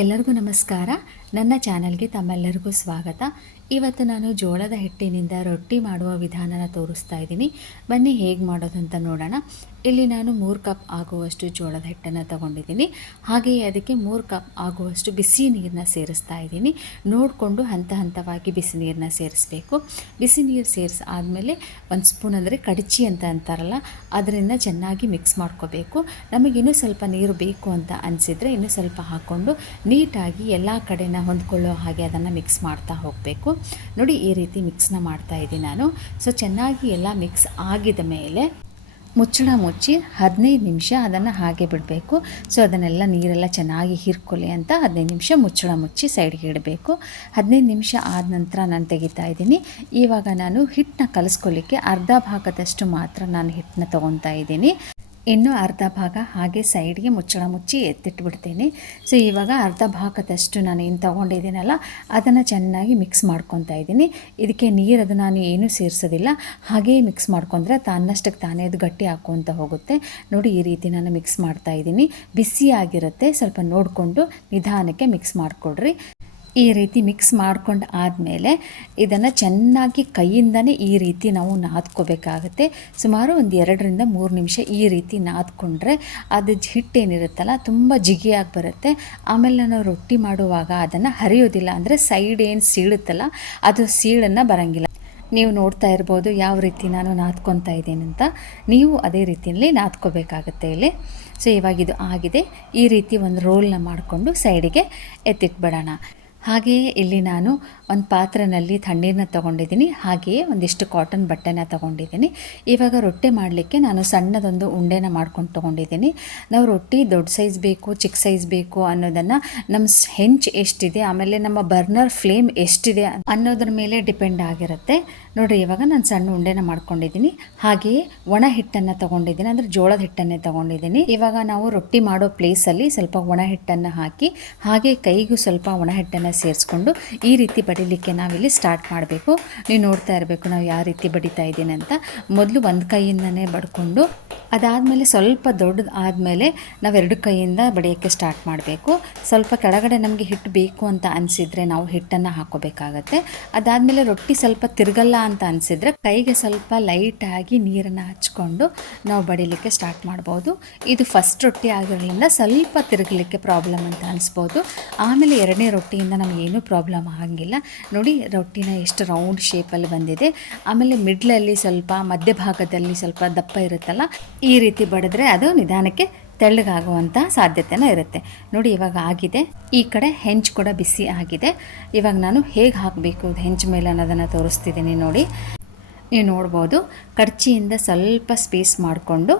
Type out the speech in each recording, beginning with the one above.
ಎಲ್ಲರಿಗೂ ನಮಸ್ಕಾರ. ನನ್ನ ಚಾನಲ್ಗೆ ತಮ್ಮೆಲ್ಲರಿಗೂ ಸ್ವಾಗತ. ಇವತ್ತು ನಾನು ಜೋಳದ ಹಿಟ್ಟಿನಿಂದ ರೊಟ್ಟಿ ಮಾಡುವ ವಿಧಾನನ ತೋರಿಸ್ತಾ ಇದ್ದೀನಿ. ಬನ್ನಿ ಹೇಗೆ ಮಾಡೋದು ಅಂತ ನೋಡೋಣ. ಇಲ್ಲಿ ನಾನು 3 ಕಪ್ ಆಗುವಷ್ಟು ಜೋಳದ ಹಿಟ್ಟನ್ನು ತಗೊಂಡಿದ್ದೀನಿ. ಹಾಗೆಯೇ ಅದಕ್ಕೆ 3 ಕಪ್ ಆಗುವಷ್ಟು ಬಿಸಿ ನೀರನ್ನ ಸೇರಿಸ್ತಾ ಇದ್ದೀನಿ. ನೋಡಿಕೊಂಡು ಹಂತ ಹಂತವಾಗಿ ಬಿಸಿ ನೀರನ್ನ ಸೇರಿಸಬೇಕು. ಬಿಸಿ ನೀರು ಸೇರಿಸಾದ್ಮೇಲೆ 1 ಸ್ಪೂನ್ ಅಂದರೆ ಕಡಚಿ ಅಂತ ಅಂತಾರಲ್ಲ, ಅದರಿಂದ ಚೆನ್ನಾಗಿ ಮಿಕ್ಸ್ ಮಾಡ್ಕೋಬೇಕು. ನಮಗಿನ್ನೂ ಸ್ವಲ್ಪ ನೀರು ಬೇಕು ಅಂತ ಅನಿಸಿದರೆ ಇನ್ನೂ ಸ್ವಲ್ಪ ಹಾಕ್ಕೊಂಡು ನೀಟಾಗಿ ಎಲ್ಲ ಕಡೆನ ಹೊಂದ್ಕೊಳ್ಳೋ ಹಾಗೆ ಅದನ್ನು ಮಿಕ್ಸ್ ಮಾಡ್ತಾ ಹೋಗಬೇಕು. ನೋಡಿ, ಈ ರೀತಿ ಮಿಕ್ಸ್ನ ಮಾಡ್ತಾ ಇದ್ದೀನಿ ನಾನು. ಸೊ ಚೆನ್ನಾಗಿ ಎಲ್ಲ ಮಿಕ್ಸ್ ಆಗಿದ ಮೇಲೆ ಮುಚ್ಚಳ ಮುಚ್ಚಿ 15 ನಿಮಿಷ ಅದನ್ನು ಹಾಗೆ ಬಿಡಬೇಕು. ಸೊ ಅದನ್ನೆಲ್ಲ ನೀರೆಲ್ಲ ಚೆನ್ನಾಗಿ ಹೀರ್ಕೊಳ್ಳಿ ಅಂತ 15 ನಿಮಿಷ ಮುಚ್ಚಳ ಮುಚ್ಚಿ ಸೈಡ್ಗೆ ಇಡಬೇಕು. 15 ನಿಮಿಷ ಆದ ನಂತರ ನಾನು ತೆಗಿತಾ ಇದ್ದೀನಿ. ಇವಾಗ ನಾನು ಹಿಟ್ಟನ್ನ ಕಲಿಸ್ಕೊಳ್ಳಿಕ್ಕೆ ಅರ್ಧ ಭಾಗದಷ್ಟು ಮಾತ್ರ ನಾನು ಹಿಟ್ಟನ್ನ ತೊಗೊತಾ ಇದ್ದೀನಿ. ಇನ್ನೂ ಅರ್ಧ ಭಾಗ ಹಾಗೆ ಸೈಡ್ಗೆ ಮುಚ್ಚಳ ಮುಚ್ಚಿ ಎತ್ತಿಟ್ಬಿಡ್ತೀನಿ. ಸೊ ಇವಾಗ ಅರ್ಧ ಭಾಗದಷ್ಟು ನಾನು ಏನು ತೊಗೊಂಡಿದ್ದೀನಲ್ಲ ಅದನ್ನು ಚೆನ್ನಾಗಿ ಮಿಕ್ಸ್ ಮಾಡ್ಕೊತಾ ಇದ್ದೀನಿ. ಇದಕ್ಕೆ ನೀರದು ನಾನು ಏನೂ ಸೇರಿಸೋದಿಲ್ಲ, ಹಾಗೇ ಮಿಕ್ಸ್ ಮಾಡ್ಕೊಂಡ್ರೆ ತನ್ನಷ್ಟಕ್ಕೆ ತಾನೇ ಅದು ಗಟ್ಟಿ ಹಾಕ್ಕೊತ ಹೋಗುತ್ತೆ. ನೋಡಿ, ಈ ರೀತಿ ನಾನು ಮಿಕ್ಸ್ ಮಾಡ್ತಾ ಇದ್ದೀನಿ. ಬಿಸಿಯಾಗಿರುತ್ತೆ, ಸ್ವಲ್ಪ ನೋಡಿಕೊಂಡು ನಿಧಾನಕ್ಕೆ ಮಿಕ್ಸ್ ಮಾಡಿಕೊಡ್ರಿ. ಈ ರೀತಿ ಮಿಕ್ಸ್ ಮಾಡ್ಕೊಂಡು ಆದಮೇಲೆ ಇದನ್ನು ಚೆನ್ನಾಗಿ ಕೈಯಿಂದನೇ ಈ ರೀತಿ ನಾವು ನಾದ್ಕೋಬೇಕಾಗುತ್ತೆ. ಸುಮಾರು ಒಂದು 2ರಿಂದ 3 ನಿಮಿಷ ಈ ರೀತಿ ನಾದ್ಕೊಂಡ್ರೆ ಅದು ಹಿಟ್ಟೇನಿರುತ್ತಲ್ಲ ತುಂಬ ಜಿಗಿಯಾಗಿ ಬರುತ್ತೆ. ಆಮೇಲೆ ನಾವು ರೊಟ್ಟಿ ಮಾಡುವಾಗ ಅದನ್ನು ಹರಿಯೋದಿಲ್ಲ, ಅಂದರೆ ಸೈಡ್ ಏನು ಸೀಳುತ್ತಲ್ಲ ಅದು ಸೀಳನ್ನು ಬರೋಂಗಿಲ್ಲ. ನೀವು ನೋಡ್ತಾ ಇರ್ಬೋದು ಯಾವ ರೀತಿ ನಾನು ನಾದ್ಕೊತಾ ಇದ್ದೀನಿ ಅಂತ. ನೀವು ಅದೇ ರೀತಿಯಲ್ಲಿ ನಾದ್ಕೋಬೇಕಾಗತ್ತೆ ಇಲ್ಲಿ. ಸೊ ಇವಾಗಿದು ಆಗಿದೆ. ಈ ರೀತಿ ಒಂದು ರೋಲ್ನ ಮಾಡಿಕೊಂಡು ಸೈಡಿಗೆ ಎತ್ತಿಟ್ಬಿಡೋಣ. ಹಾಗೆಯೇ ಇಲ್ಲಿ ನಾನು ಒಂದು ಪಾತ್ರೆಯಲ್ಲಿ ತಣ್ಣೀರನ್ನ ತೊಗೊಂಡಿದ್ದೀನಿ. ಹಾಗೆಯೇ ಒಂದಿಷ್ಟು ಕಾಟನ್ ಬಟ್ಟೆನ ತೊಗೊಂಡಿದ್ದೀನಿ. ಇವಾಗ ರೊಟ್ಟಿ ಮಾಡಲಿಕ್ಕೆ ನಾನು ಸಣ್ಣದೊಂದು ಉಂಡೆನ ಮಾಡ್ಕೊಂಡು ತೊಗೊಂಡಿದ್ದೀನಿ. ನಾವು ರೊಟ್ಟಿ ದೊಡ್ಡ ಸೈಜ್ ಬೇಕು ಚಿಕ್ಕ ಸೈಜ್ ಬೇಕು ಅನ್ನೋದನ್ನು ನಮ್ಮ ಹೆಂಚು ಎಷ್ಟಿದೆ, ಆಮೇಲೆ ನಮ್ಮ ಬರ್ನರ್ ಫ್ಲೇಮ್ ಎಷ್ಟಿದೆ ಅನ್ನೋದ್ರ ಮೇಲೆ ಡಿಪೆಂಡ್ ಆಗಿರುತ್ತೆ. ನೋಡಿರಿ, ಇವಾಗ ನಾನು ಸಣ್ಣ ಉಂಡೆನ ಮಾಡ್ಕೊಂಡಿದ್ದೀನಿ. ಹಾಗೆಯೇ ಒಣ ಹಿಟ್ಟನ್ನು ತೊಗೊಂಡಿದ್ದೀನಿ, ಅಂದರೆ ಜೋಳದ ಹಿಟ್ಟನ್ನೇ ತೊಗೊಂಡಿದ್ದೀನಿ. ಇವಾಗ ನಾವು ರೊಟ್ಟಿ ಮಾಡೋ ಪ್ಲೇಸಲ್ಲಿ ಸ್ವಲ್ಪ ಒಣ ಹಿಟ್ಟನ್ನು ಹಾಕಿ ಹಾಗೆ ಕೈಗೂ ಸ್ವಲ್ಪ ಒಣ ಹಿಟ್ಟನ್ನು ಸೇರಿಸ್ಕೊಂಡು ಈ ರೀತಿ ಬಡಿಲಿಕ್ಕೆ ನಾವಿಲ್ಲಿ ಸ್ಟಾರ್ಟ್ ಮಾಡಬೇಕು. ನೀವು ನೋಡ್ತಾ ಇರಬೇಕು ನಾವು ಯಾವ ರೀತಿ ಬಡಿತಾ ಇದ್ದೀನಿ ಅಂತ. ಮೊದಲು ಒಂದು ಕೈಯಿಂದನೇ ಬಡ್ಕೊಂಡು ಅದಾದಮೇಲೆ ಸ್ವಲ್ಪ ದೊಡ್ಡದು ಆದಮೇಲೆ ನಾವು 2 ಕೈಯಿಂದ ಬಡಿಯೋಕ್ಕೆ ಸ್ಟಾರ್ಟ್ ಮಾಡಬೇಕು. ಸ್ವಲ್ಪ ಕೆಳಗಡೆ ನಮಗೆ ಹಿಟ್ಟು ಬೇಕು ಅಂತ ಅನಿಸಿದರೆ ನಾವು ಹಿಟ್ಟನ್ನು ಹಾಕ್ಕೋಬೇಕಾಗತ್ತೆ. ಅದಾದಮೇಲೆ ರೊಟ್ಟಿ ಸ್ವಲ್ಪ ತಿರುಗಲ್ಲ ಅಂತ ಅನಿಸಿದರೆ ಕೈಗೆ ಸ್ವಲ್ಪ ಲೈಟಾಗಿ ನೀರನ್ನು ಹಚ್ಕೊಂಡು ನಾವು ಬಡಿಲಿಕ್ಕೆ ಸ್ಟಾರ್ಟ್ ಮಾಡ್ಬೋದು. ಇದು ಫಸ್ಟ್ ರೊಟ್ಟಿ ಆಗಿರೋದ್ರಿಂದ ಸ್ವಲ್ಪ ತಿರುಗಲಿಕ್ಕೆ ಪ್ರಾಬ್ಲಮ್ ಅಂತ ಅನಿಸ್ಬೋದು. ಆಮೇಲೆ 2ನೇ ರೊಟ್ಟಿಯಿಂದ ನಮಗೇನೂ ಪ್ರಾಬ್ಲಮ್ ಆಗಂಗಿಲ್ಲ. ನೋಡಿ, ರೊಟ್ಟಿನ ಎಷ್ಟು ರೌಂಡ್ ಶೇಪಲ್ಲಿ ಬಂದಿದೆ. ಆಮೇಲೆ ಮಿಡ್ಲಲ್ಲಿ ಸ್ವಲ್ಪ ಮಧ್ಯಭಾಗದಲ್ಲಿ ಸ್ವಲ್ಪ ದಪ್ಪ ಇರುತ್ತಲ್ಲ, ಈ ರೀತಿ ಬಡಿದ್ರೆ ಅದು ನಿಧಾನಕ್ಕೆ ತೆಳ್ಳಗಾಗುವಂಥ ಸಾಧ್ಯತೆನೂ ಇರುತ್ತೆ. ನೋಡಿ, ಇವಾಗ ಆಗಿದೆ. ಈ ಕಡೆ ಹೆಂಚು ಕೂಡ ಬಿಸಿ ಆಗಿದೆ. ಇವಾಗ ನಾನು ಹೇಗೆ ಹಾಕಬೇಕು ಹೆಂಚು ಮೇಲೆ ಅನ್ನೋದನ್ನು ತೋರಿಸ್ತಿದ್ದೀನಿ. ನೋಡಿ, ನೀವು ನೋಡ್ಬೋದು, ಕಡ್ಚಿಯಿಂದ ಸ್ವಲ್ಪ ಸ್ಪೇಸ್ ಮಾಡಿಕೊಂಡು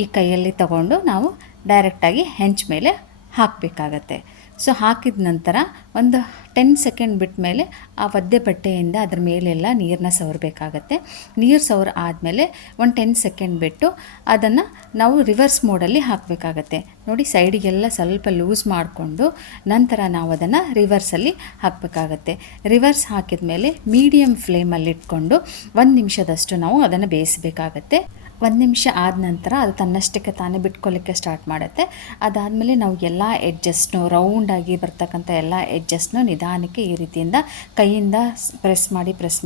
ಈ ಕೈಯಲ್ಲಿ ತಗೊಂಡು ನಾವು ಡೈರೆಕ್ಟಾಗಿ ಹೆಂಚು ಮೇಲೆ ಹಾಕಬೇಕಾಗತ್ತೆ. ಸೊ ಹಾಕಿದ ನಂತರ ಒಂದು 10 ಸೆಕೆಂಡ್ ಬಿಟ್ಟ ಮೇಲೆ ಆ ಒದ್ದೆ ಬಟ್ಟೆಯಿಂದ ಅದ್ರ ಮೇಲೆಲ್ಲ ನೀರನ್ನ ಸವರಬೇಕಾಗತ್ತೆ. ನೀರು ಸವರ ಆದಮೇಲೆ ಒಂದು 10 ಸೆಕೆಂಡ್ ಬಿಟ್ಟು ಅದನ್ನು ನಾವು ರಿವರ್ಸ್ ಮೋಡಲ್ಲಿ ಹಾಕಬೇಕಾಗತ್ತೆ. ನೋಡಿ, ಸೈಡಿಗೆಲ್ಲ ಸ್ವಲ್ಪ ಲೂಸ್ ಮಾಡಿಕೊಂಡು ನಂತರ ನಾವು ಅದನ್ನು ರಿವರ್ಸಲ್ಲಿ ಹಾಕಬೇಕಾಗತ್ತೆ. ರಿವರ್ಸ್ ಹಾಕಿದ ಮೇಲೆ ಮೀಡಿಯಮ್ ಫ್ಲೇಮಲ್ಲಿ ಇಟ್ಕೊಂಡು 1 ನಿಮಿಷದಷ್ಟು ನಾವು ಅದನ್ನು ಬೇಯಿಸಬೇಕಾಗತ್ತೆ. 1 ನಿಮಿಷ ಆದ ನಂತರ ಅದು ತನ್ನಷ್ಟಕ್ಕೆ ತಾನೇ ಬಿಟ್ಕೊಳ್ಳಿಕ್ಕೆ ಸ್ಟಾರ್ಟ್ ಮಾಡುತ್ತೆ. ಅದಾದಮೇಲೆ ನಾವು ಎಲ್ಲ ಎಡ್ಜಸ್ಟ್ನು ರೌಂಡಾಗಿ ಬರ್ತಕ್ಕಂಥ ಎಲ್ಲ ಎಡ್ಜಸ್ಟ್ನು ನಿಧಾನಕ್ಕೆ ಈ ರೀತಿಯಿಂದ ಕೈಯಿಂದ ಪ್ರೆಸ್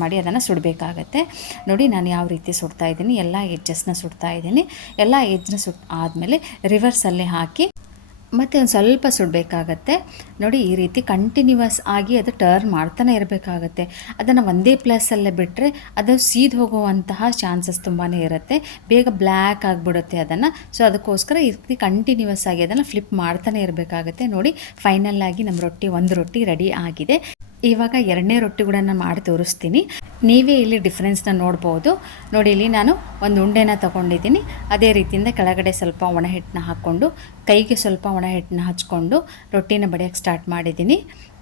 ಮಾಡಿ ಅದನ್ನು ಸುಡಬೇಕಾಗತ್ತೆ. ನೋಡಿ, ನಾನು ಯಾವ ರೀತಿ ಸುಡ್ತಾ ಇದ್ದೀನಿ, ಎಲ್ಲ ಎಡ್ಜಸ್ಟ್ನ ಸುಡ್ತಾ ಇದ್ದೀನಿ. ಎಲ್ಲ ಎಡ್ಜ್ನ ಸುಟ್ಟು ಆದಮೇಲೆ ರಿವರ್ಸಲ್ಲಿ ಹಾಕಿ ಮತ್ತು ಒಂದು ಸ್ವಲ್ಪ ಸುಡಬೇಕಾಗತ್ತೆ. ನೋಡಿ, ಈ ರೀತಿ ಕಂಟಿನ್ಯೂವಸ್ ಆಗಿ ಅದು ಟರ್ನ್ ಮಾಡ್ತಾನೆ ಇರಬೇಕಾಗತ್ತೆ. ಅದನ್ನು ಒಂದೇ ಪ್ಲೇಸಲ್ಲೇ ಬಿಟ್ಟರೆ ಅದು ಸೀದು ಹೋಗುವಂತಹ ಚಾನ್ಸಸ್ ತುಂಬಾ ಇರುತ್ತೆ, ಬೇಗ ಬ್ಲ್ಯಾಕ್ ಆಗಿಬಿಡುತ್ತೆ ಅದನ್ನು. ಸೊ ಅದಕ್ಕೋಸ್ಕರ ಈ ರೀತಿ ಕಂಟಿನ್ಯೂವಸ್ ಆಗಿ ಅದನ್ನು ಫ್ಲಿಪ್ ಮಾಡ್ತಾನೆ ಇರಬೇಕಾಗತ್ತೆ. ನೋಡಿ, ಫೈನಲ್ ಆಗಿ ನಮ್ಮ ಒಂದು ರೊಟ್ಟಿ ರೆಡಿ ಆಗಿದೆ. ಇವಾಗ 2ನೇ ರೊಟ್ಟಿ ಕೂಡ ನಾನು ಮಾಡಿ ತೋರಿಸ್ತೀನಿ. ನೀವೇ ಇಲ್ಲಿ ಡಿಫ್ರೆನ್ಸ್ನ ನೋಡ್ಬೋದು. ನೋಡಿ, ಇಲ್ಲಿ ನಾನು ಒಂದು ಉಂಡೆನ ತೊಗೊಂಡಿದ್ದೀನಿ. ಅದೇ ರೀತಿಯಿಂದ ಕೆಳಗಡೆ ಸ್ವಲ್ಪ ಒಣ ಹಿಟ್ಟನ್ನ ಹಾಕ್ಕೊಂಡು ಕೈಗೆ ಸ್ವಲ್ಪ ಒಣ ಹಿಟ್ಟನ್ನ ಹಚ್ಕೊಂಡು ರೊಟ್ಟಿನ ಬಡಿಯೋಕ್ಕೆ ಸ್ಟಾರ್ಟ್ ಮಾಡಿದ್ದೀನಿ.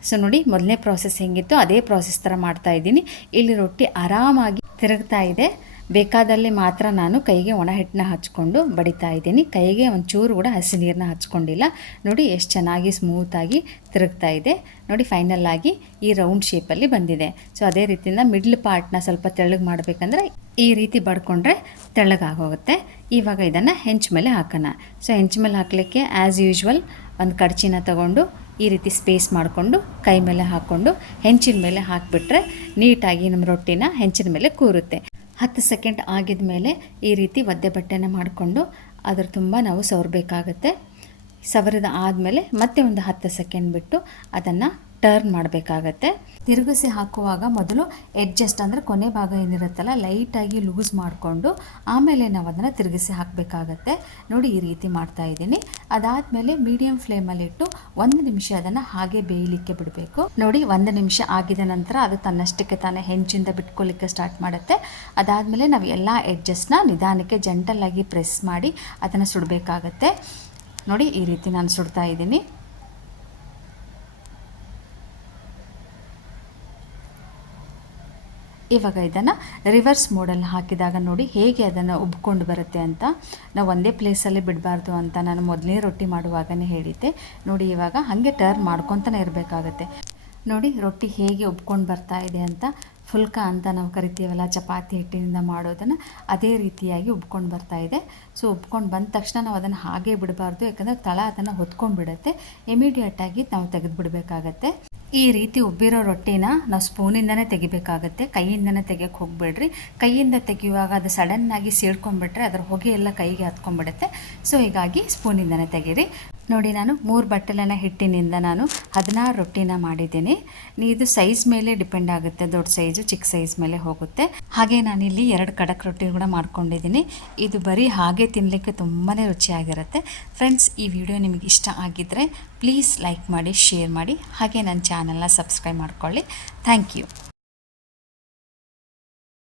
ಸೊ ನೋಡಿ, ಮೊದಲನೇ ಪ್ರಾಸೆಸ್ ಹೆಂಗಿತ್ತು ಅದೇ ಪ್ರಾಸೆಸ್ ಥರ ಮಾಡ್ತಾಯಿದ್ದೀನಿ. ಇಲ್ಲಿ ರೊಟ್ಟಿ ಆರಾಮಾಗಿ ತಿರುಗ್ತಾ ಇದೆ. ಬೇಕಾದಲ್ಲಿ ಮಾತ್ರ ನಾನು ಕೈಗೆ ಒಣ ಹಿಟ್ಟನ್ನ ಹಚ್ಕೊಂಡು ಬಡಿತಾ ಇದ್ದೀನಿ. ಕೈಗೆ ಒಂಚೂರು ಕೂಡ ಹಸಿ ನೀರನ್ನ ಹಚ್ಕೊಂಡಿಲ್ಲ. ನೋಡಿ, ಎಷ್ಟು ಚೆನ್ನಾಗಿ ಸ್ಮೂತಾಗಿ ತಿರುಗ್ತಾ ಇದೆ. ನೋಡಿ, ಫೈನಲ್ ಆಗಿ ಈ ರೌಂಡ್ ಶೇಪಲ್ಲಿ ಬಂದಿದೆ. ಸೊ ಅದೇ ರೀತಿಯಿಂದ ಮಿಡ್ಲ್ ಪಾರ್ಟ್ನ ಸ್ವಲ್ಪ ತೆಳ್ಳಗೆ ಮಾಡಬೇಕಂದ್ರೆ ಈ ರೀತಿ ಬಡ್ಕೊಂಡ್ರೆ ತೆಳ್ಳಗಾಗೋಗುತ್ತೆ. ಇವಾಗ ಇದನ್ನು ಹೆಂಚು ಮೇಲೆ ಹಾಕೋಣ. ಸೊ ಹೆಂಚು ಮೇಲೆ ಹಾಕಲಿಕ್ಕೆ ಆ್ಯಸ್ ಯೂಶ್ವಲ್ ಒಂದು ಕಡ್ಚಿನ ತಗೊಂಡು ಈ ರೀತಿ ಸ್ಪೇಸ್ ಮಾಡಿಕೊಂಡು ಕೈ ಮೇಲೆ ಹಾಕ್ಕೊಂಡು ಹೆಂಚಿನ ಮೇಲೆ ಹಾಕಿಬಿಟ್ರೆ ನೀಟಾಗಿ ನಮ್ಮ ರೊಟ್ಟಿನ ಹೆಂಚಿನ ಮೇಲೆ ಕೂರುತ್ತೆ. 10 ಸೆಕೆಂಡ್ ಆಗಿದ ಮೇಲೆ ಈ ರೀತಿ ಒದ್ದೆ ಬಟ್ಟೆನ ಮಾಡಿಕೊಂಡು ಅದರ ತುಂಬ ನಾವು ಸವರಬೇಕಾಗತ್ತೆ. ಸವರಿದ ಆದಮೇಲೆ ಮತ್ತೆ ಒಂದು 10 ಸೆಕೆಂಡ್ ಬಿಟ್ಟು ಅದನ್ನು ಟರ್ನ್ ಮಾಡಬೇಕಾಗತ್ತೆ. ತಿರುಗಿಸಿ ಹಾಕುವಾಗ ಮೊದಲು ಎಡ್ಜಸ್ಟ್ ಅಂದರೆ ಕೊನೆ ಭಾಗ ಏನಿರುತ್ತಲ್ಲ ಲೈಟಾಗಿ ಲೂಸ್ ಮಾಡಿಕೊಂಡು ಆಮೇಲೆ ನಾವು ಅದನ್ನು ತಿರುಗಿಸಿ ಹಾಕಬೇಕಾಗತ್ತೆ. ನೋಡಿ ಈ ರೀತಿ ಮಾಡ್ತಾ ಇದ್ದೀನಿ. ಅದಾದಮೇಲೆ ಮೀಡಿಯಮ್ ಫ್ಲೇಮಲ್ಲಿಟ್ಟು 1 ನಿಮಿಷ ಅದನ್ನು ಹಾಗೆ ಬೇಯಲಿಕ್ಕೆ ಬಿಡಬೇಕು. ನೋಡಿ 1 ನಿಮಿಷ ಆಗಿದ ನಂತರ ಅದು ತನ್ನಷ್ಟಕ್ಕೆ ತಾನೇ ಹೆಂಚಿಂದ ಬಿಟ್ಕೊಳ್ಳಿಕ್ಕೆ ಸ್ಟಾರ್ಟ್ ಮಾಡುತ್ತೆ. ಅದಾದಮೇಲೆ ನಾವು ಎಲ್ಲ ಎಡ್ಜಸ್ನ ನಿಧಾನಕ್ಕೆ ಜಂಟಲಾಗಿ ಪ್ರೆಸ್ ಮಾಡಿ ಅದನ್ನು ಸುಡಬೇಕಾಗತ್ತೆ. ನೋಡಿ ಈ ರೀತಿ ನಾನು ಸುಡ್ತಾ ಇದ್ದೀನಿ. ಇವಾಗ ಇದನ್ನು ರಿವರ್ಸ್ ಮೋಡಲ್ಲಿ ಹಾಕಿದಾಗ ನೋಡಿ ಹೇಗೆ ಅದನ್ನು ಉಬ್ಕೊಂಡು ಬರುತ್ತೆ ಅಂತ. ನಾವು ಒಂದೇ ಪ್ಲೇಸಲ್ಲಿ ಬಿಡಬಾರ್ದು ಅಂತ ನಾನು ಮೊದಲನೇ ರೊಟ್ಟಿ ಮಾಡುವಾಗಲೇ ಹೇಳಿದ್ದೆ. ನೋಡಿ ಇವಾಗ ಹಾಗೆ ಟರ್ನ್ ಮಾಡ್ಕೊತಾನೆ ಇರಬೇಕಾಗತ್ತೆ. ನೋಡಿ ರೊಟ್ಟಿ ಹೇಗೆ ಉಬ್ಕೊಂಡು ಬರ್ತಾ ಇದೆ ಅಂತ. ಫುಲ್ಕ ಅಂತ ನಾವು ಕರಿತೀವಲ್ಲ ಚಪಾತಿ ಹಿಟ್ಟಿನಿಂದ ಮಾಡೋದನ್ನು, ಅದೇ ರೀತಿಯಾಗಿ ಉಬ್ಕೊಂಡು ಬರ್ತಾ ಇದೆ. ಸೊ ಉಬ್ಕೊಂಡು ಬಂದ ತಕ್ಷಣ ನಾವು ಅದನ್ನು ಹಾಗೆ ಬಿಡಬಾರ್ದು, ಯಾಕಂದರೆ ತಳ ಅದನ್ನು ಹೊತ್ಕೊಂಡು ಬಿಡುತ್ತೆ. ಇಮಿಡಿಯೇಟಾಗಿ ನಾವು ತೆಗೆದು ಬಿಡಬೇಕಾಗತ್ತೆ. ಈ ರೀತಿ ಉಬ್ಬಿರೋ ರೊಟ್ಟಿನ ನಾವು ಸ್ಪೂನಿಂದನೇ ತೆಗಿಬೇಕಾಗತ್ತೆ, ಕೈಯಿಂದನೇ ತೆಗಿಯೋಕ್ಕೆ ಹೋಗಬೇಡ್ರಿ. ಕೈಯಿಂದ ತೆಗೆಯುವಾಗ ಅದು ಸಡನ್ನಾಗಿ ಸೀಳ್ಕೊಂಡ್ಬಿಟ್ರೆ ಅದರ ಹೊಗೆ ಎಲ್ಲ ಕೈಗೆ ಹತ್ಕೊಂಡ್ಬಿಡುತ್ತೆ. ಸೊ ಹೀಗಾಗಿ ಸ್ಪೂನಿಂದನೇ ತೆಗೀರಿ. ನೋಡಿ ನಾನು 3 ಬಟ್ಟಲಿನ ಹಿಟ್ಟಿನಿಂದ ನಾನು 16 ರೊಟ್ಟಿನ ಮಾಡಿದ್ದೀನಿ. ಇದು ಸೈಜ್ ಮೇಲೆ ಡಿಪೆಂಡ್ ಆಗುತ್ತೆ, ದೊಡ್ಡ ಸೈಜು ಚಿಕ್ಕ ಸೈಜ್ ಮೇಲೆ ಹೋಗುತ್ತೆ. ಹಾಗೆ ನಾನಿಲ್ಲಿ 2 ಕಡಕ್ ರೊಟ್ಟಿ ಕೂಡ ಮಾಡ್ಕೊಂಡಿದ್ದೀನಿ. ಇದು ಬರೀ ಹಾಗೆ ತಿನ್ನಲಿಕ್ಕೆ ತುಂಬಾ ರುಚಿಯಾಗಿರುತ್ತೆ. ಫ್ರೆಂಡ್ಸ್, ಈ ವಿಡಿಯೋ ನಿಮಗೆ ಇಷ್ಟ ಆಗಿದ್ದರೆ ಪ್ಲೀಸ್ ಲೈಕ್ ಮಾಡಿ, ಶೇರ್ ಮಾಡಿ, ಹಾಗೆ ನನ್ನ ಚಾನಲ್ನ ಸಬ್ಸ್ಕ್ರೈಬ್ ಮಾಡ್ಕೊಳ್ಳಿ. Thank you.